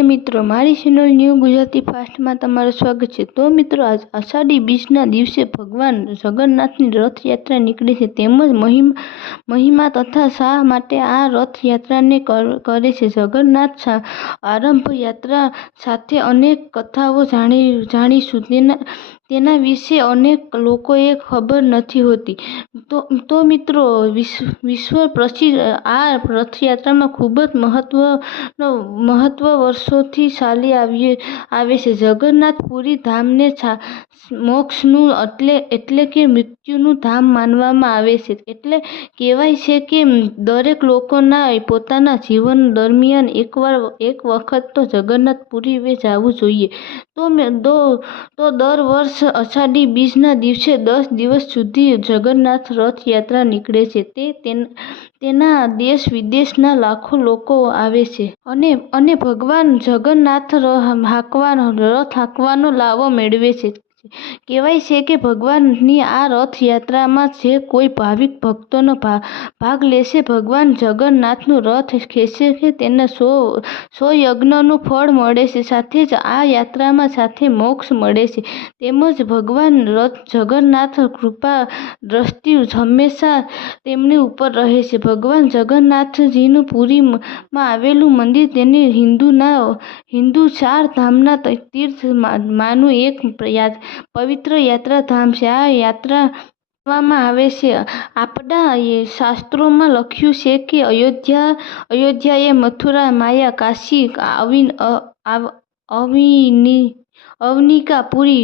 નમસ્તે મિત્રો, મારી ચેનલ ન્યૂ ગુજરાતી ફાસ્ટમાં તમારું સ્વાગત છે. તો મિત્રો, આજ અષાઢી બીજના દિવસે ભગવાન જગન્નાથની રથયાત્રા નીકળે છે. તેમજ મહિમા મહિમા તથા શા માટે આ રથયાત્રાને કરે છે. જગન્નાથ આરંભ યાત્રા સાથે અનેક કથાઓ જાણી, જાણીશું. તેના તેના વિશે અનેક લોકોએ ખબર નથી હોતી. તો તો મિત્રો વિશ્વ પ્રસિદ્ધ આ રથયાત્રામાં ખૂબ જ મહત્વનો, મહત્વ વર્ષોથી ચાલી આવી આવે છે. જગન્નાથપુરી ધામને મોક્ષનું એટલે એટલે કે મૃત્યુનું ધામ માનવામાં આવે છે. એટલે કહેવાય છે કે દરેક લોકોના પોતાના જીવન દરમિયાન એકવાર, એક વખત તો જગન્નાથપુરી જવું જોઈએ. તો તો દર વર્ષ અષાઢી બીજના દિવસે દસ દિવસ સુધી જગન્નાથ રથયાત્રા નીકળે છે. તે તેના દેશ વિદેશના લાખો લોકો આવે છે. અને અને ભગવાન જગન્નાથ હાંકવાનો રથ હાંકવાનો લાવો મેળવે છે. કહેવાય છે કે ભગવાનની આ રથયાત્રામાં જે કોઈ ભાવિક ભક્તોનો ભાગ લેશે, ભગવાન જગન્નાથનો રથ ખેંચે છે તેને સો સો યજ્ઞનું ફળ મળે છે, સાથે જ આ યાત્રામાં સાથે મોક્ષ મળે છે. તેમજ ભગવાન રથ, જગન્નાથ કૃપા દ્રષ્ટિ હંમેશા તેમની ઉપર રહે છે. ભગવાન જગન્નાથજીનું પુરીમાં આવેલું મંદિર તેને હિન્દુના હિન્દુ ચાર ધામના તીર્થમાંનું એક પવિત્ર યાત્રાધામ છે. આ યાત્રા કરવામાં આવે છે. આપણા શાસ્ત્રોમાં લખ્યું છે કે અયોધ્યા અયોધ્યા એ મથુરા, માયા, કાશી અવનિકા, પુરી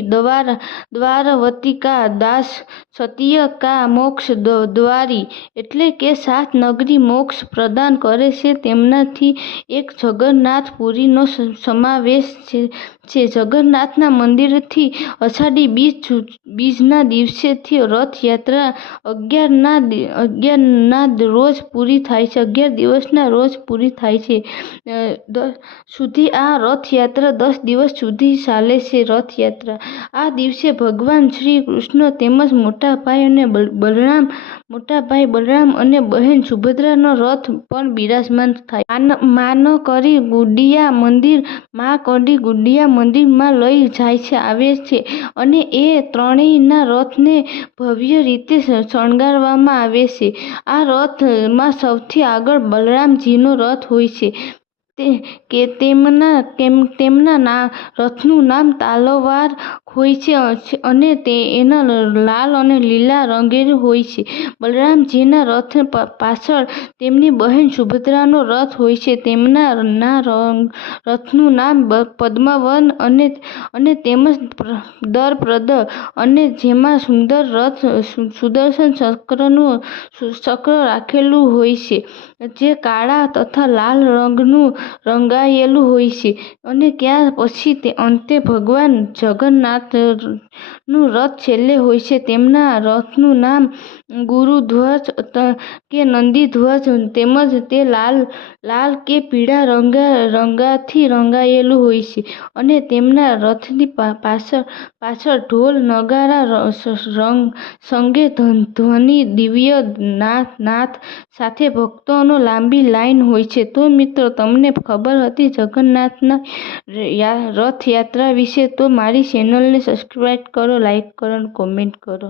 દ્વારવતિકા, દાસ, સત્ય કા મોક્ષ દ્વારી એટલે કે સાત નગરી મોક્ષ પ્રદાન કરે છે. તેમનાથી એક જગન્નાથપુરીનો સમાવેશ છે. જગન્નાથના મંદિરથી અષાઢી બીજ બીજના દિવસેથી રથયાત્રા અગિયારના અગિયારના રોજ પૂરી થાય છે. અગિયાર દિવસના રોજ પૂરી થાય છે. સુધી આ રથયાત્રા દસ દિવસ સુધી ચાલે છે રથયાત્રા. આ દિવસે ભગવાન શ્રી કૃષ્ણ તેમજ મોટા ભાઈ અને બલરામ, મોટા ભાઈ બલરામ અને બહેન સુભદ્રાનો રથ પણ બિરાજમાન થાય. માન કરી ગુડિયા મંદિર, માં કરી ગુડિયા મંદિરમાં લઈ જાય છે, આવે છે અને એ ત્રણેયના રથને ભવ્ય રીતે શણગારવામાં આવે છે. આ રથમાં સૌથી આગળ બલરામજીનો રથ હોય છે. કે તેમના તેમના ના, રથનું નામ તાલવાર હોય છે અને તે એના લાલ અને લીલા રંગેલું હોય છે. બલરામજીના રથ પાછળ તેમની બહેન સુભદ્રાનો રથ હોય છે. તેમના ના રથનું નામ પદ્માવન અને અને તેમજ દરપ્રદ અને જેમાં સુંદર રથ સુદર્શન ચક્રનું ચક્ર રાખેલું હોય છે. જે કાળા તથા લાલ રંગનું રંગાયેલું હોય છે. અને ત્યાર પછી તે અંતે ભગવાન જગન્નાથનું રથ છેલ્લે હોય છે. તેમના રથનું નામ ગુરુધ્વજ કે નંદીધ્વજ તેમજ તે લાલ લાલ કે પીળા રંગથી રંગાયેલું હોય છે. અને તેમના રથની પાછળ પાછળ ઢોલ, નગારા રંગ, સંગે ધ્વનિ, દિવ્ય નાદ સાથે ભક્તોનો લાંબી લાઈન હોય છે. તો મિત્રો, તમને ખબર હતી જગન્નાથના રથયાત્રા વિશે? તો મારી ચેનલને સબસ્ક્રાઈબ કરો લાઈક કરો અને કોમેન્ટ કરો.